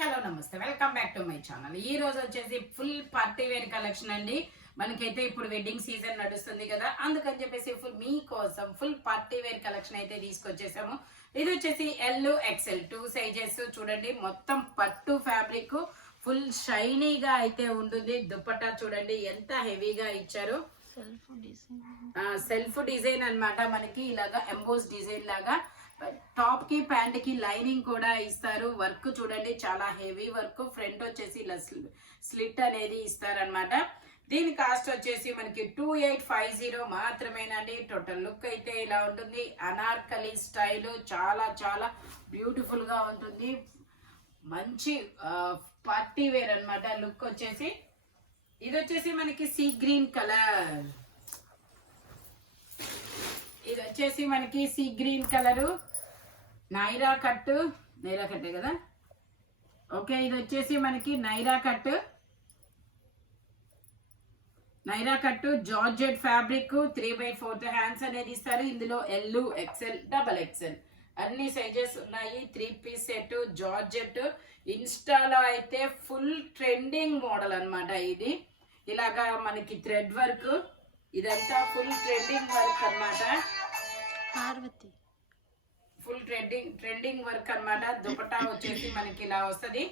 Hello నమస్తే, welcome back to my channel. ఈ రోజు వచ్చేసి ఫుల్ పార్టీ వేర్ కలెక్షన్ అండి. మనకైతే ఇప్పుడు వెడ్డింగ్ సీజన్ నడుస్తుంది కదా, అందుకని చెప్పేసి మీకోసం ఫుల్ పార్టీ వేర్ కలెక్షన్ అయితే తీసుకొచ్చేసాము. ఇది వచ్చేసి ఎల్ ఎక్సెల్ 2 సైజెస్. చూడండి, మొత్తం పట్టు ఫ్యాబ్రిక్ ఫుల్ షైనీగా అయితే ఉంటుంది. దుపట్టా చూడండి ఎంత హెవీగా ఇచ్చారు. సెల్ఫ్ డిజైన్ అన్నమాట. మనకి ఇలాగా ఎంబోస్ డిజైన్ లాగా టాప్ కి ప్యాంట్ కి లైనింగ్ కూడా ఇస్తారు. వర్క్ చూడండి చాలా హెవీ వర్క్. ఫ్రంట్ వచ్చేసి ఇలా స్లిట్ అనేది ఇస్తారనమాట. దీని కాస్ట్ వచ్చేసి మనకి 2850 మాత్రమేనండి. టోటల్ లుక్ అయితే ఇలా ఉంటుంది. అనార్కలి స్టైల్ చాలా చాలా బ్యూటిఫుల్ గా ఉంటుంది. మంచి పార్టీ వేర్ అన్నమాట. లుక్ వచ్చేసి ఇది వచ్చేసి మనకి సీ గ్రీన్ కలర్. ఇది వచ్చేసి మనకి సీ గ్రీన్ కలరు, నైరా కట్టే కదా. ఓకే, ఇది వచ్చేసి మనకి నైరా కట్టు జార్జెట్ ఫ్యాబ్రిక్ 3/4 హ్యాండ్స్ అనేది ఇస్తారు. ఇందులో ఎల్, ఎక్సెల్, డబల్ ఎక్సెల్ అన్ని సైజెస్ ఉన్నాయి. 3 పీస్ సెట్ జార్జెట్. ఇన్స్టాలో అయితే ఫుల్ ట్రెండింగ్ మోడల్ అన్నమాట. ఇది ఇలాగా మనకి థ్రెడ్ వర్క్, ఇదంతా ఫుల్ ట్రెండింగ్ వర్క్ అన్నమాట. ఫుల్ ట్రెండింగ్ వర్క్ అన్నమాట. దుపట్టా వచ్చేసి మనకి ఇలా వస్తుంది.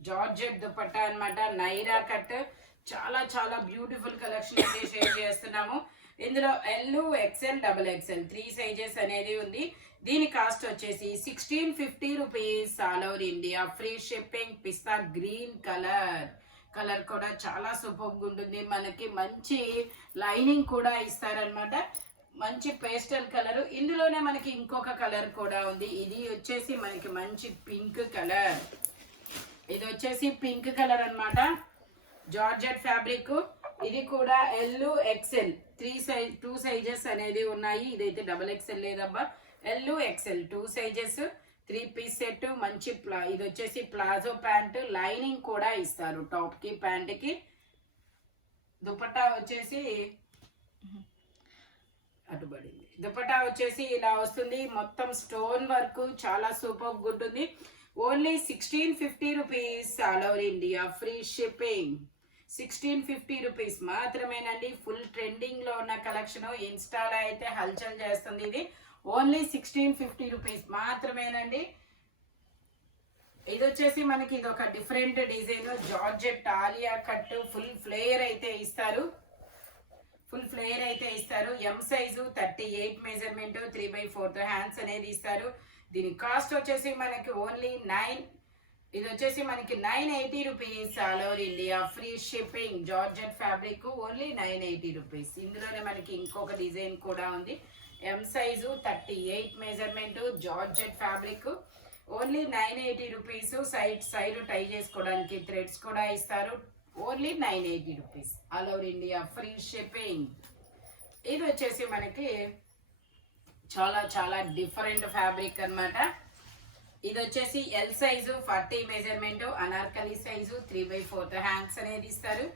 జార్జెట్ దుపట్టా అన్నమాట. నైరా కట్. చాలా చాలా బ్యూటిఫుల్ కలెక్షన్ అయితే షేర్ చేస్తున్నాము. ఇందులో L, XL, double XL 3 sizes అనేది ఉంది. దీని కాస్ట్ వచ్చేసి 1650 rupees. All over India free shipping. Pista green colour కూడా చాలా సూపర్గా ఉంటుంది. మనకి మంచి లైనింగ్ కూడా ఇస్తారనమాట. మంచి పేస్టల్ కలర్. ఇందులోనే మనకి ఇంకొక కలర్ కూడా ఉంది. ఇది వచ్చేసి మనకి మంచి పింక్ కలర్. ఇది వచ్చేసి పింక్ కలర్ అన్నమాట. Georgette fabric. ఇది కూడా ఎల్, ఎక్సెల్ 2 సైజెస్ అనేది ఉన్నాయి. ఇదైతే డబల్ ఎక్సెల్ లేదబ్బా. L, XL 2 sizes 3 piece set. మంచి ఇది వచ్చేసి ప్లాజో ప్యాంట్. లైనింగ్ కూడా ఇస్తారు టాప్ కి ప్యాంట్ కి. దుపట్టా వచ్చేసి అటుబడింది. దుపట్టా వచ్చేసి ఇలా వస్తుంది. మొత్తం స్టోన్ వర్క్ చాలా సూపర్ ఉంటుంది. Only 1650 rupees. All over India free shipping. 1650 rupees మాత్రమేనండి. ఫుల్ ట్రెండింగ్ లో ఉన్న కలెక్షన్. ఇన్స్టాలో అయితే హల్చల్ చేస్తుంది. ఇది ఓన్లీ 1650 రూపీస్ మాత్రమేనండి. ఇది వచ్చేసి మనకి ఇది ఒక different design. Georgette Alia cut. Full flayer అయితే ఇస్తారు. ఎం సైజు 38 మెజర్మెంట్ 3/4 హ్యాండ్స్ అనేది ఇస్తారు. దీని కాస్ట్ వచ్చేసి మనకి ఓన్లీ ఇది వచ్చేసి మనకి 980 rupees. All over India free shipping. Georgette fabric only 980 rupees. ఇందులోనే మనకి ఇంకొక డిజైన్ కూడా ఉంది. M size 38 measurement georgette fabric only 980 rupees. Side tie చేసుకోవడానికి థ్రెడ్స్ కూడా ఇస్తారు. Only 980 rupees. All over India free shipping. ఇది వచ్చేసి మనకి చాలా చాలా డిఫరెంట్ ఫ్యాబ్రిక్ అన్నమాట. ఇది వచ్చేసి L size 40 measurement. Anarkali size 3/4 hands అనేది ఇస్తారు.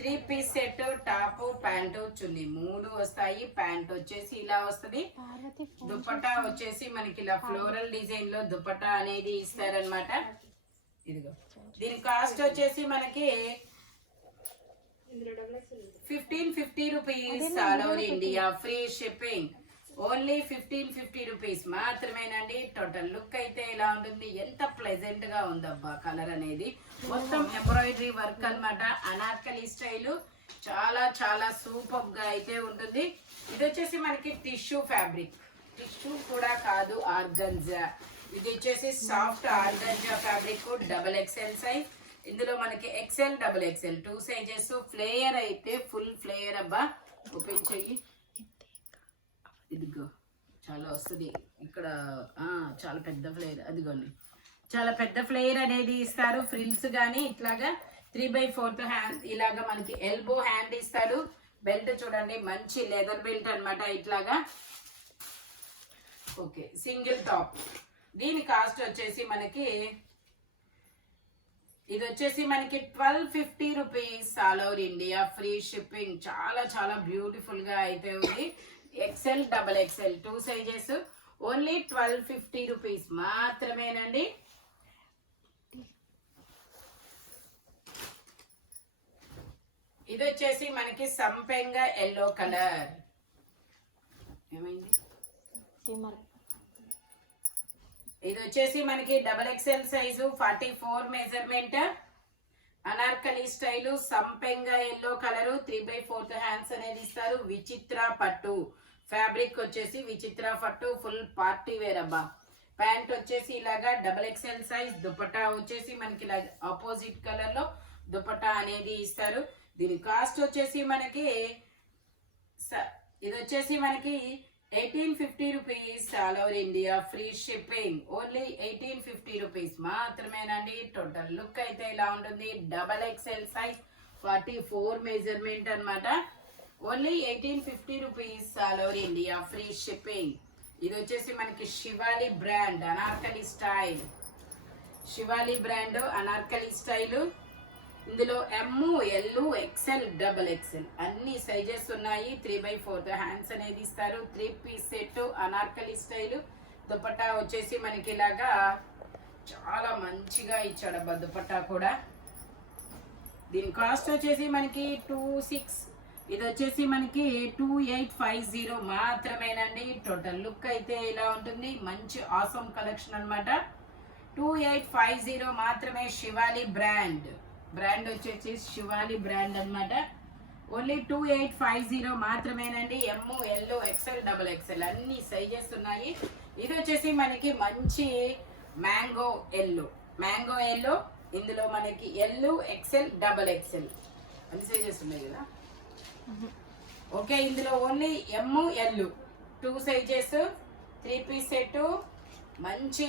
3 పీస్ సెట్. టాప్, ప్యాంటు, చున్నీ 3 వస్తాయి. ప్యాంట్ వచ్చేసి ఇలా వస్తుంది. దుపట్టా వచ్చేసి మనకి ఇలా ఫ్లోరల్ డిజైన్ లో దుపట్టా అనేది ఇస్తారనమాట. ఇదిగో దీని కాస్ట్ వచ్చేసి మనకి 1550 rupees. All over India free shipping. Only 1550 rupees మాత్రమేనండి. టోటల్ లుక్ అయితే ఇలా ఉంటుంది. ఎంత ప్లెజెంట్ గా ఉందబ్బా కలర్ అనేది. మొత్తం ఎంబ్రాయిడరీ వర్క్ అన్నమాట. అనార్కలి స్టైల్ చాలా చాలా సూపర్ గా అయితే ఉంటుంది. ఇది వచ్చేసి మనకి టిష్యూ ఫ్యాబ్రిక్. టిష్యూ కూడా కాదు, ఆర్గంజా. ఇది వచ్చేసి soft organza fabric. Double XL size. ఇందులో మనకి XL, double XL 2 sizes. Flare అయితే ఫుల్ ఫ్లేయర్ అబ్బా. ఓపెన్ చెయ్యి. ఇదిగో చాలా వస్తుంది ఇక్కడ. చాలా పెద్ద ఫ్లేయర్. అదిగోండి, చాలా పెద్ద ఫ్లేయర్ అనేది ఇస్తారు. ఫ్రిల్స్ కానీ ఇట్లాగా 3/4 హ్యాండ్. ఇలాగా మనకి ఎల్బో హ్యాండ్ ఇస్తారు. బెల్ట్ చూడండి, మంచి లెదర్ బెల్ట్ అన్నమాట. ఇట్లాగా ఓకే, సింగిల్ టాప్. దీని కాస్ట్ వచ్చేసి మనకి ఇది వచ్చేసి మనకి 1250 rupees. All over India free shipping. చాలా చాలా బ్యూటిఫుల్ గా అయితే ఉంది. XL, double XL 2 sizes. Only 1250 rupees మాత్రమేనండి. ఇది వచ్చేసి మనకి సంపెంగ ఎల్లో కలర్. ఏమైంది? ఇది వచ్చేసి మనకి XXL size 44 measurement Anarkali style సంపెంగ ఎల్లో కలరు 3/4 హ్యాండ్స్ అనేది ఇస్తారు. విచిత్ర పట్టు ఫ్యాబ్రిక్ వచ్చేసి విచిత్ర పట్టు ఫుల్ పార్టీ వేర్ అబ్బా. ప్యాంట్ వచ్చేసి ఇలాగా XXL సైజ్. దుపట్టా వచ్చేసి మనకి ఇలా ఆపోజిట్ కలర్ లో దుపట్టా అనేది ఇస్తారు. దీని కాస్ట్ వచ్చేసి మనకి ఇది వచ్చేసి మనకి 1850 rupees all over India free shipping. Only 1850 rupees మాత్రమేనండి. టోటల్ లుక్ అయితే ఇలా ఉంటుంది. XXL సైజ్ 44 మెజర్మెంట్ అన్నమాట. Only 1850 rupees all over India free shipping. ఇది వచ్చేసి మనకి Shivali brand Anarkali style. Shivali brand Anarkali style. ఇందులో ML XL XXL అన్ని సైజెస్ ఉన్నాయి. 3/4 హ్యాండ్స్ అనేది ఇస్తారు. 3 piece set Anarkali style. Dupatta వచ్చేసి మనకి ఇలాగా చాలా మంచిగా ఇచ్చాడబ్బా దుపట్టా కూడా. దీని కాస్ట్ వచ్చేసి మనకి 26. ఇది వచ్చేసి మనకి 2850 మాత్రమేనండి. టోటల్ లుక్ అయితే ఇలా ఉంటుంది. మంచి ఆసమ్ కలెక్షన్ అన్నమాట. 2850 మాత్రమే. శివాలి బ్రాండ్ వచ్చేసి శివాలి బ్రాండ్ అన్నమాట. ఓన్లీ 2850 మాత్రమేనండి. ML XL XXL అన్ని సైజెస్ ఉన్నాయి. ఇది వచ్చేసి మనకి మంచి మ్యాంగో ఎల్లో. ఇందులో మనకి L XL XXL అన్ని సైజెస్ ఉన్నాయి కదా. ఓకే, ఇందులో only ML 2 sizes 3 piece set. మంచి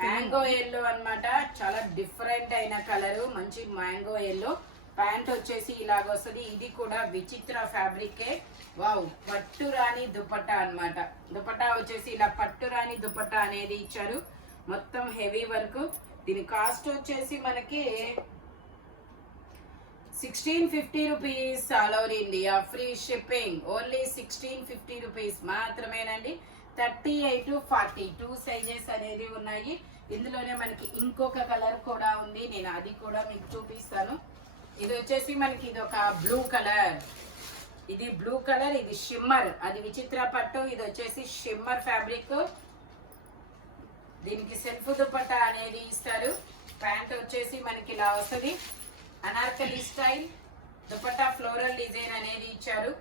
మ్యాంగో ఎల్లో అన్నమాట. చాలా డిఫరెంట్ అయిన కలరు. మంచి మ్యాంగో ఎల్లో. ప్యాంట్ వచ్చేసి ఇలాగ వస్తుంది. ఇది కూడా విచిత్ర ఫ్యాబ్రికే. వావ్, పట్టురాణి దుపట్టా అన్నమాట. దుపట్టా వచ్చేసి ఇలా పట్టురాణి దుపట్టా అనేది ఇచ్చారు. మొత్తం హెవీ వర్క్. దీని కాస్ట్ వచ్చేసి మనకి 1650 rupees all over India free shipping. Only 1650 rupees మాత్రమేనండి. 38 to 42 సైజెస్ అనేది ఉన్నాయి. ఇందులోనే మనకి ఇంకొక కలర్ కూడా ఉంది. నేను అది కూడా మీకు చూపిస్తాను. ఇది వచ్చేసి మనకి ఇది ఒక బ్లూ కలర్. ఇది బ్లూ కలర్. ఇది షిమ్మర్. అది విచిత్ర పట్టు. ఇది వచ్చేసి షిమ్మర్ ఫ్యాబ్రిక్. దీనికి సెల్ఫ్ దుపట్టా అనేది ఇస్తారు. ప్యాంట్ వచ్చేసి మనకి ఇలా వస్తుంది. Anarkali style. Dupatta floral design అనేది ఇచ్చారు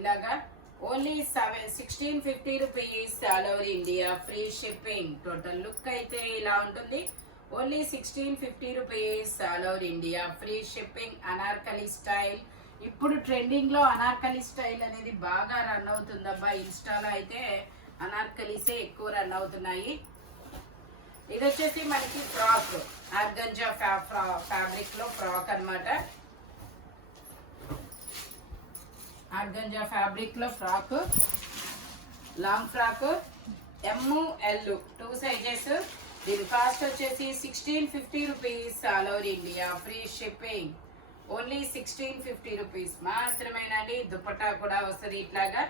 ఇలాగా. Only 1650 rupees all over India free shipping. Total look అయితే ఇలా ఉంటుంది. Only 1650 rupees all over India free shipping. Anarkali style. ఇప్పుడు ట్రెండింగ్ లో అనార్కలి స్టైల్ అనేది బాగా రన్ అవుతుందబ్బా. ఇన్స్టాలో అయితే అనార్కలీసే ఎక్కువ రన్ అవుతున్నాయి. ఇది వచ్చేసి మనకి ఫ్రాక్. ఆర్గంజా ఫ్యాబ్రిక్ లో ఫ్రాక్ అన్నమాట. ఆర్గంజా ఫ్యాబ్రిక్ లో frock, long frock. ML 2 sizes. దీని కాస్ట్ వచ్చేసి 1650 rupees all over India free shipping. Only 1650 rupees మాత్రమేనండి. దుపట్టా కూడా వస్తుంది ఇట్లాగా.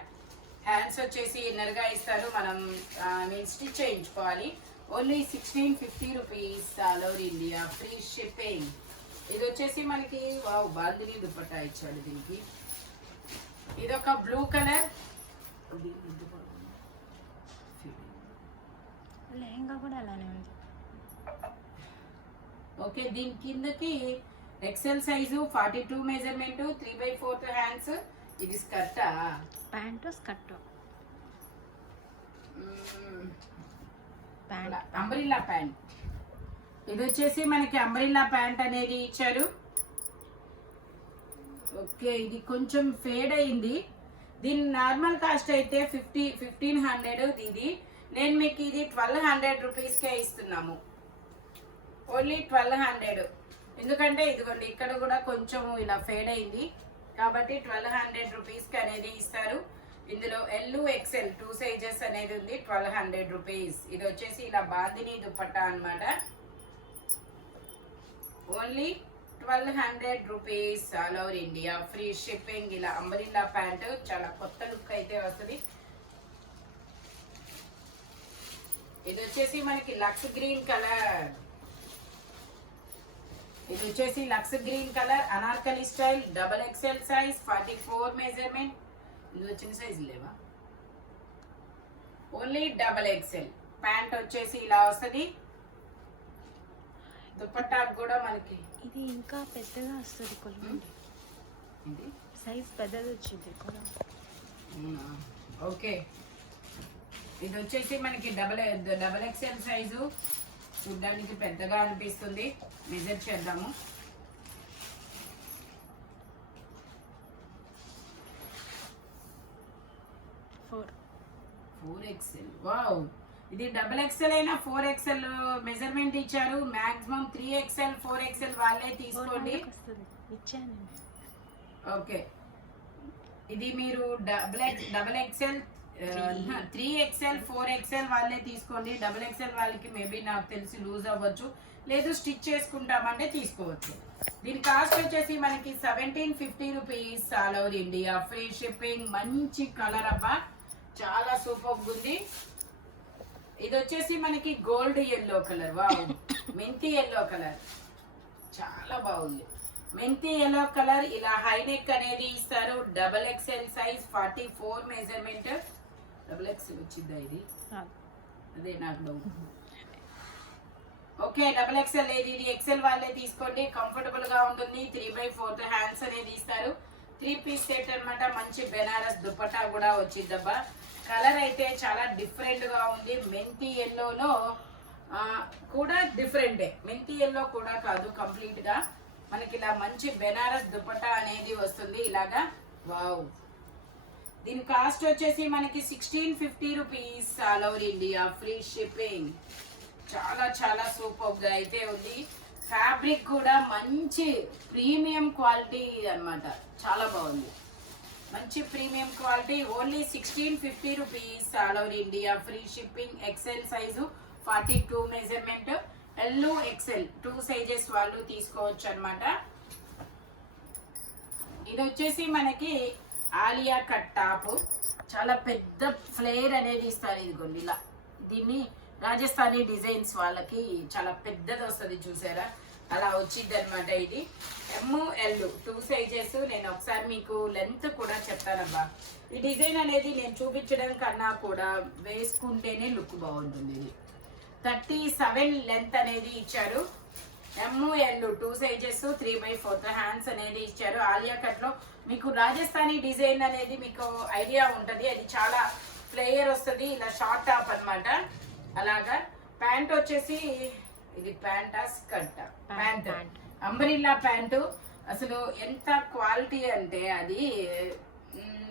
హ్యాండ్స్ వచ్చేసి ఇన్నర్ గా ఇస్తారు. మనం స్టిచ్ చేయించుకోవాలి. Only 1650 rupees all over India free shipping. ఇది వచ్చేసి మనకి వావ్ బాందిని దుపట్టా ఇచ్చాడు దీనికి. ఇది ఒక బ్లూ కలర్. లెహంగా కూడా అలానే ఉంది. ఓకే, దీని కిందకి XL సైజు 42 మెజర్మెంట్ 3/4 హ్యాండ్స్. ఇది స్కర్టా? Pant skirt. Umbrella pant. ఇది వచ్చేసి మనకి అంబ్రిల్లా ప్యాంట్ అనేది ఇచ్చారు. ఓకే, ఇది కొంచెం ఫేడ్ అయింది. దీని నార్మల్ కాస్ట్ అయితే 1500. ఇది నేను మీకు ఇది 1200 రూపీస్కే ఇస్తున్నాము. ఓన్లీ 1200. ఎందుకంటే ఇదిగోండి ఇక్కడ కూడా కొంచెం ఇలా ఫేడ్ అయింది కాబట్టి 1200 రూపీస్కి అనేది ఇస్తారు. ఇందులో L XL 2 సైజెస్ అనేది ఉంది. 1200 రూపీస్. ఇది వచ్చేసి ఇలా బాందిని దుపట్టా అన్నమాట. Only 1200 rupees all over India free shipping. ఇలా అంబ్రిల్లా ప్యాంట్ చాలా కొత్త లుక్ అయితే వస్తుంది. ఇది వచ్చేసి మనకి లక్స్ గ్రీన్ కలర్. ఇది వచ్చేసి luxe green colour Anarkali style double XL size 44 measurement. ఇందులో చిన్న సైజు లేవా, ఓన్లీ డబల్ ఎక్స్ఎల్. ప్యాంట్ వచ్చేసి ఇలా వస్తుంది. దుపట్టా కూడా మనకి ఇది ఇంకా పెద్దగా వస్తుంది కొలవండి. ఇది సైజ్ పెద్దది వచ్చింది కూడా. ఓకే, ఇది వచ్చేసి మనకి డబల్ ఎక్స్ఎల్ సైజు. చూడ్డానికి పెద్దగా అనిపిస్తుంది. మెజర్ చేద్దాము. Four XL. వావ్, ఇది డబల్ ఎక్స్ఎల్ అయినా 4XL మెజర్మెంట్ ఇచ్చారు. మాక్సిమం 3XL 4XL వాళ్ళే తీసుకోండి. ఓకే, ఇది మీరు డబల్ ఎక్స్ఎల్ 3XL 4XL వాళ్ళే తీసుకోండి. డబల్ ఎక్స్ఎల్ వాళ్ళకి మేబీ నాకు తెలిసి లూజ్ అవ్వచ్చు, లేదు స్టిచ్ చేసుకుంటామంటే తీసుకోవచ్చు. దీని కాస్ట్ వచ్చేసి మనకి 1750 rupees all over India, free shipping. మంచి కలర్ అబ్బా, చాలా సూపర్ ఉంది. ఇది వచ్చేసి మనకి గోల్డ్ ఎల్లో కలర్. వావ్, మెంతి ఎల్లో కలర్ చాలా బాగుంది. మెంతి ఎల్లో కలర్ ఇలా హై నెక్ అనేది ఇస్తారు. Double XL size 44 measurement. Double XL వచ్చిందా ఇది? అదే నాకు డౌట్. ఓకే, డబల్ ఎక్స్ఎల్ ఏది, ఇది ఎక్స్ఎల్ వాళ్ళే తీసుకోండి. కంఫర్టబుల్ గా ఉంటుంది. 3/4 హ్యాండ్స్ అనేది ఇస్తారు. 3 పీస్ సెట్ అన్నమాట. మంచి బెనారస్ దుపట్టా కూడా వచ్చిందబ్బా. కలర్ అయితే చాలా డిఫరెంట్ గా ఉంది. మెంతి ఎల్లోలో కూడా డిఫరెంటే, మెంతి ఎల్లో కూడా కాదు, కంప్లీట్ గా మనకి ఇలా మంచి బెనారస్ దుపట్టా అనేది వస్తుంది ఇలాగా. వావ్, దీని కాస్ట్ వచ్చేసి మనకి 1650 rupees all over India, free shipping. చాలా చాలా సూపర్ గా అయితే ఉంది. ఫ్యాబ్రిక్ కూడా మంచి ప్రీమియం క్వాలిటీ అన్నమాట. చాలా బాగుంది, మంచి premium quality. Only 1650 rupees all over India, free shipping. XL size 42 measurement. L XL 2 sizes వాళ్ళు తీసుకోవచ్చు అన్నమాట. ఇది వచ్చేసి మనకి ఆలియా కట్ టాప్. చాలా పెద్ద ఫ్లేర్ అనేది ఇస్తారు. ఇదిగోండి ఇలా, దీన్ని రాజస్థానీ డిజైన్స్ వాళ్ళకి చాలా పెద్దది వస్తుంది చూసారా, అలా వచ్చింది అనమాట. ఇది ML 2 సైజెస్. నేను ఒకసారి మీకు లెంత్ కూడా చెప్తానబ్బా. ఈ డిజైన్ అనేది నేను చూపించడం కన్నా కూడా వేసుకుంటేనే లుక్ బాగుంటుంది. ఇది 37 లెంత్ అనేది ఇచ్చారు. ML 2 సైజెస్, 3/4 హ్యాండ్స్ అనేది ఇచ్చారు. ఆలియా కట్ లో మీకు రాజస్థానీ డిజైన్ అనేది మీకు ఐడియా ఉంటుంది. అది చాలా ఫ్లేయర్ వస్తుంది, ఇలా షార్ట్ టాప్ అన్నమాట. అలాగా ప్యాంట్ వచ్చేసి ఇది ప్యాంటా స్కర్ట్, ప్యాంట్ అంబ్రిల్లా ప్యాంటు. అసలు ఎంత క్వాలిటీ అంటే అది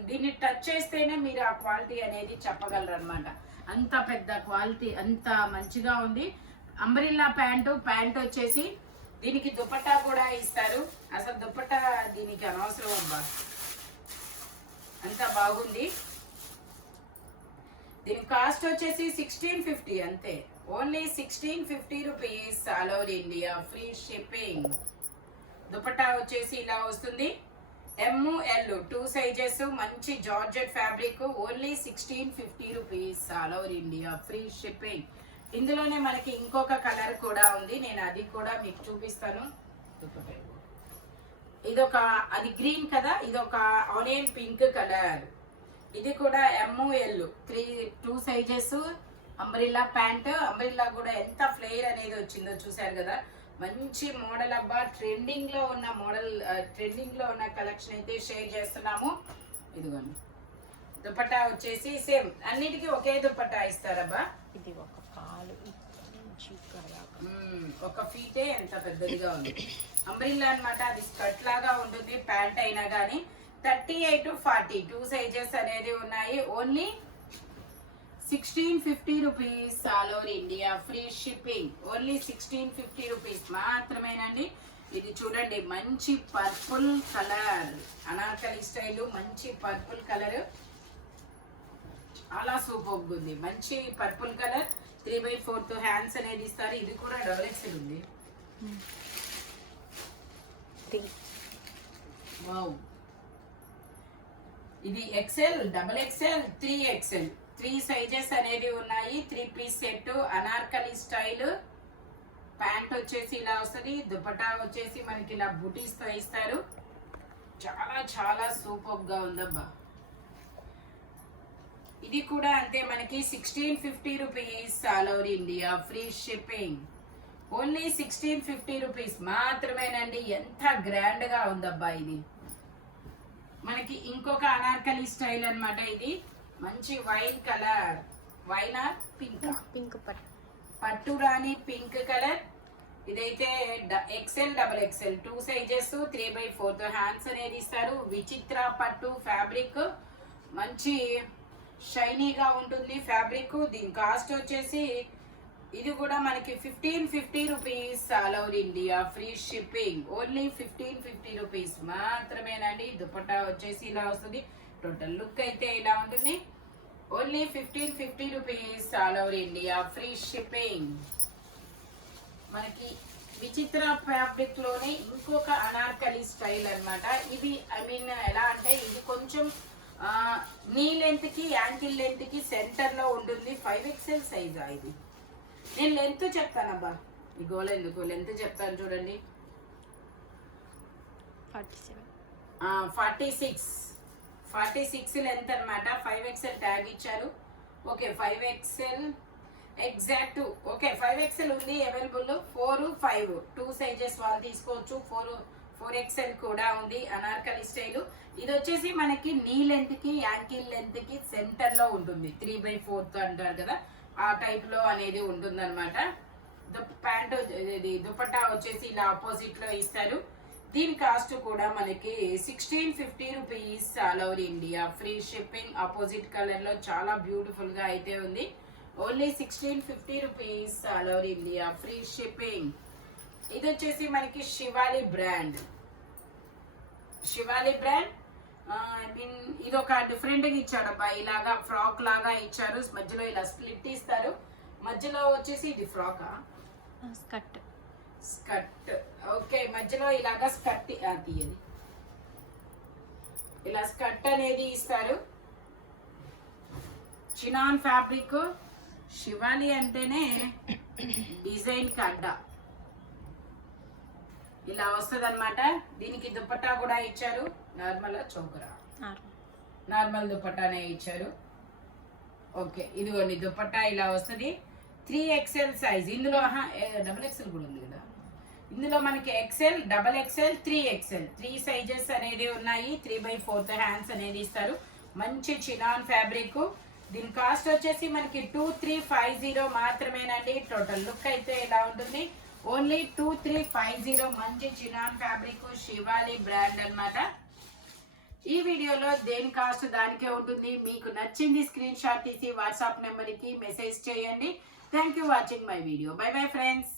దీన్ని టచ్ చేస్తేనే మీరు ఆ క్వాలిటీ అనేది చెప్పగలరు అనమాట. అంత పెద్ద క్వాలిటీ, అంత మంచిగా ఉంది. Umbrella pant. ప్యాంట్ వచ్చేసి దీనికి దుపట్టా కూడా ఇస్తారు. అసలు దుపట్టా దీనికి అనవసరం అబ్బా, అంత బాగుంది. దీని కాస్ట్ వచ్చేసి 1650 అంతే. Only 1650 rupees all over India, free shipping. Dupatta వచ్చేసి ఇలా వస్తుంది. ML 2 సైజెస్, మంచి georgette fabric. Only 1650 rupees all over India, free shipping. ఇందులోనే మనకి ఇంకొక కలర్ కూడా ఉంది, నేను అది కూడా మీకు చూపిస్తాను. ఇదొక, అది గ్రీన్ కదా, ఇదొక ఆనియన్ పింక్ కలర్. ఇది కూడా ML 2 sizes, umbrella pant. Umbrella కూడా ఎంత ఫ్లేర్ అనేది వచ్చిందో చూసారు కదా. మంచి మోడల్ అబ్బా, ట్రెండింగ్ లో ఉన్న మోడల్, ట్రెండింగ్ లో ఉన్న కలెక్షన్ అయితే షేర్ చేస్తున్నాము. ఇదిగోండి, దుపట్టా వచ్చేసి సేమ్, అన్నిటికీ ఒకే దుపట్టా ఇస్తారబ్బా. ఇది ఒక కాలు ఒక ఫీటే ఎంత పెద్దదిగా ఉంది. అంబ్రిల్లా అన్నమాట, అది స్కర్ట్ లాగా ఉంటుంది. ప్యాంట్ అయినా కానీ 38 to 40 2 సైజెస్ అనేది ఉన్నాయి. Only 1650 rupees all over India, free shipping. Only 1650 rupees మాత్రమేనండి. ఇది చూడండి, మంచి పర్పుల్ కలర్, అనార్కలి స్టైల్, మంచి పర్పుల్ కలర్, చాలా సూపర్ ఉంది. మంచి పర్పుల్ కలర్, 3/4 హ్యాండ్స్ అనేది ఇస్తారు. ఇది కూడా డబల్ ఎక్స్ఎల్ ఉంది. వావ్, ఇది XL, double XL, 3XL 3 sizes అనేది ఉన్నాయి. 3 piece set, Anarkali style pant వచ్చేసి ఇలా వస్తుంది, దుపట్టా వచ్చేసి మనకి ఇలా బూటీస్ తో ఇస్తారు. చాలా చాలా సూపర్ గా ఉందబ్బా. ఇది కూడా అంతే, మనకి 1650 rupees all over India, free shipping. Only 1650 rupees మాత్రమేనండి. ఎంత గ్రాండ్ గా ఉందబ్బా ఇది. మనకి ఇంకొక అనార్కలి స్టైల్ అన్నమాట. ఇది మంచి wine colour, wine or pink, pink పట్టు. పట్టు రాని పింక్ కలర్. ఇదైతే ఎక్సెల్ డబుల్ ఎక్సెల్ 2 సైజెస్ 3/4 తో హ్యాండ్స్ అనేది ఇస్తారు. విచిత్ర పట్టు ఫ్యాబ్రిక్, మంచి షైనీగా ఉంటుంది ఫ్యాబ్రిక్. దీని కాస్ట్ వచ్చేసి ఇది కూడా మనకి 1550 rupees all over India, free shipping. Only 1550 rupees మాత్రమేనండి. దుపట్టా వచ్చేసి ఇలా వస్తుంది. టోటల్ లుక్ అయితే ఇలా ఉంటుంది. Only 1550 rupees all over India, free shipping. మనకి విచిత్ర ఫ్యాబ్రిక్ లోనే ఇంకొక అనార్కలి స్టైల్ అన్నమాట. ఇవి ఐ మీన్ ఎలా అంటే ఇది కొంచెం నీ లెంత్ కి యాంకిల్ లెంత్ కి సెంటర్ లో ఉంటుంది. 5XL సైజా ఇది? నేను లెంత్ చెప్తానబ్బా, ఈ గోల ఎందుకు, లెంత్ చెప్తాను చూడండి. 46 లెంత్ అన్నమాట. 5XL ట్యాగ్ ఇచ్చారు. Okay 5XL exact. Okay 5XL ఉంది అవైలబుల్. 4, 5 2 సైజెస్ వాళ్ళు తీసుకోవచ్చు. 4XL కూడా ఉంది అనార్కలి స్టైల్. ఇది వచ్చేసి మనకి నీ లెంత్ కి యాంకిల్ లెంత్ కి సెంటర్ లో ఉంటుంది. 3/4 అంటారు కదా, ఆ టైప్ లో అనేది ఉంటుంది అనమాట. ప్యాంట్ ఇది దుపట్టా వచ్చేసి ఇలా ఆపోజిట్ లో ఇస్తారు. దీని కాస్ట్ కూడా మనకి 1650 rupees all over India, free shipping. Opposite colour లో చాలా బ్యూటిఫుల్ గా అయితే ఉంది. Only 1650 rupees all over India, free shipping. ఇది వచ్చేసి మనకి Shivali brand. Shivali brand I mean ఇది ఒక డిఫరెంట్ గా ఇచ్చాడు అబ్బా. ఇలాగా ఫ్రాక్ లాగా ఇచ్చారు. మధ్యలో ఇలా స్ప్లిట్ ఇస్తారు. మధ్యలో వచ్చేసి ఇది ఫ్రాకా, స్కర్ట్. స్కర్ట్. ఓకే మధ్యలో ఇలాగా స్కర్ట్ తీయది, ఇలా స్కర్ట్ అనేది ఇస్తారు. Chinon fabric. శివాలి అంటేనే డిజైన్ కి అడ్డా ఇలా వస్తుంది అనమాట. దీనికి దుపట్టా కూడా ఇచ్చారు. నార్మల్ చౌకరా, నార్మల్ దుపట్టానే ఇచ్చారు. ఓకే ఇదిగోండి దుపట్టా ఇలా వస్తుంది. 3XL size. ఇందులో డబుల్ ఎక్సెల్ కూడా ఉంది కదా. ఇందులో మనకి XL, double XL, 3XL 3 sizes అనేది ఉన్నాయి. 3/4 హ్యాండ్స్ అనేది ఇస్తారు. మంచి చినాన్ ఫ్యాబ్రిక్. దీని కాస్ట్ వచ్చేసి మనకి 2350 మాత్రమేనండి. టోటల్ లుక్ అయితే ఇలా ఉంటుంది. ఓన్లీ 2350. మంచి చినాన్ ఫ్యాబ్రిక్, శివాలి బ్రాండ్ అన్నమాట. ఈ వీడియోలో దేని కాస్ట్ దానికే ఉంటుంది. మీకు నచ్చింది స్క్రీన్ షాట్ తీసి వాట్సాప్ నెంబర్కి మెసేజ్ చేయండి. Thank you watching my video. By bye friends.